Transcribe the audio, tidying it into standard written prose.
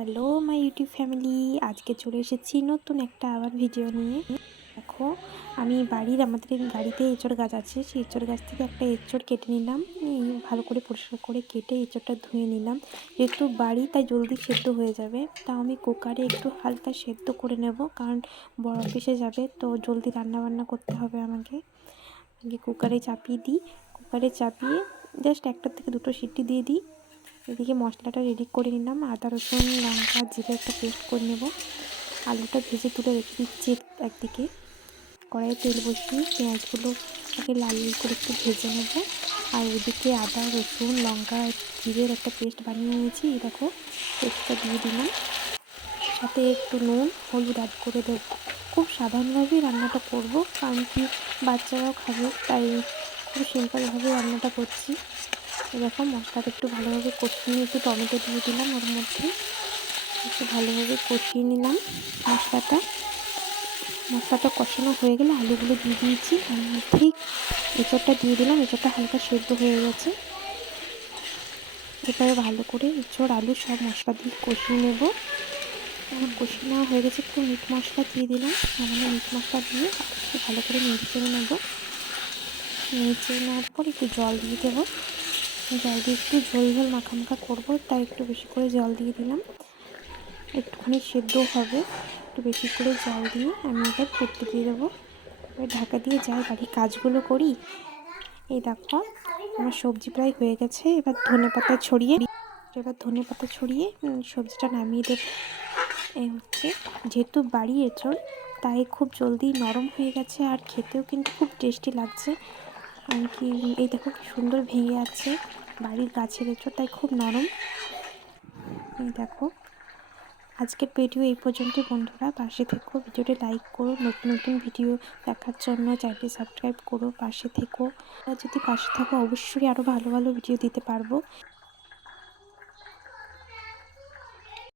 Hello my YouTube family, আজকে চলে এসেছি নতুন একটা আবার ভিডিও নিয়ে। দেখো, আমি আমাদের গাড়িতে এঁচড় গাছ আছে, সেই এঁচড় গাছ থেকে একটা এঁচড় কেটে নিলাম। ভালো করে পরিষ্কার করে কেটে এঁচড়টা ধুয়ে নিলাম। যেহেতু বাড়ি তাই জলদি সেদ্ধ হয়ে যাবে, তাও আমি কুকারে একটু হালকা সেদ্ধ করে নেব, কারণ বড় অফিসে যাবে তো জলদি রান্না করতে হবে আমাকে। কুকারে চাপিয়ে দিই, কুকারে চাপিয়ে জাস্ট একটা থেকে দুটো সিটি দিয়ে দিই। এদিকে মশলাটা রেডি করে নিলাম, আদা রসুন লঙ্কা জিরে একটা পেস্ট করে নেব। আলুটা ভেজে তুলে রেখে দিচ্ছি একদিকে। কড়াইয়ে তেল বসিয়ে পেঁয়াজগুলো আগে লাল লাল করে একটু ভেজে নেব। আর ওইদিকে আদা রসুন লঙ্কা জিরের একটা পেস্ট বানিয়ে নিয়েছি, এই দেখো পেস্টটা দিয়ে দিলাম। সাথে একটু নুন হলুদ অ্যাড করে দেব। খুব সাধারণভাবেই রান্নাটা করব, কারণ কি বাচ্চারাও খাবে, তাই খুব সিম্পলভাবে রান্নাটা করছি। এরকম মশলাটা একটু ভালোভাবে কষিয়ে নিয়ে একটু টমেটো দিয়ে দিলাম, ওর মধ্যে একটু ভালোভাবে কষিয়ে নিলাম মশলাটা কষানো হয়ে গেলে আলুগুলো দিয়ে দিয়েছি, তার মধ্যেই এঁচড়টা দিয়ে দিলাম। এঁচড়টা হালকা সেদ্ধ হয়ে গেছে, এবারে ভালো করে এঁচড় আলু সব মশলা দিয়ে কষিয়ে নেব। আমার কষিয়ে নেওয়া হয়ে গেছে, একটু মিট মশলা দিয়ে দিলাম। মিট মশলা দিয়ে একটু ভালো করে নেড়ে নেব। নেড়ে নেওয়ার পর একটু জল দিয়ে দেবো। জল দিয়ে একটু ঝোল ঝোল মাখা মাখা করবো, তাই একটু বেশি করে জল দিয়ে দিলাম। একটুখানি সেদ্ধ হবে, একটু বেশি করে জল দিয়ে আমি এবার ফুটতে দিয়ে দেবো। এবার ঢাকা দিয়ে যাই বাড়ির কাজগুলো করি। এই দেখো আমার সবজি প্রায় হয়ে গেছে। এবার ধনেপাতা ছড়িয়ে সবজিটা নামিয়ে দেবো। এই হচ্ছে, যেহেতু বাড়ি এঁচড় তাই খুব জলদি নরম হয়ে গেছে, আর খেতেও কিন্তু খুব টেস্টি লাগছে। কারণ কি এই দেখো কি সুন্দর ভেঙে আছে, বাড়ির গাছের এঁচড় তাই খুব নরম। এই দেখো, আজকের ভিডিও এই পর্যন্তই বন্ধুরা। পাশে থেকো, ভিডিওটি লাইক করো, নতুন নতুন ভিডিও দেখার জন্য চ্যানেলটি সাবস্ক্রাইব করো, পাশে থেকো। যদি পাশে থাকো অবশ্যই আরও ভালো ভালো ভিডিও দিতে পারবো।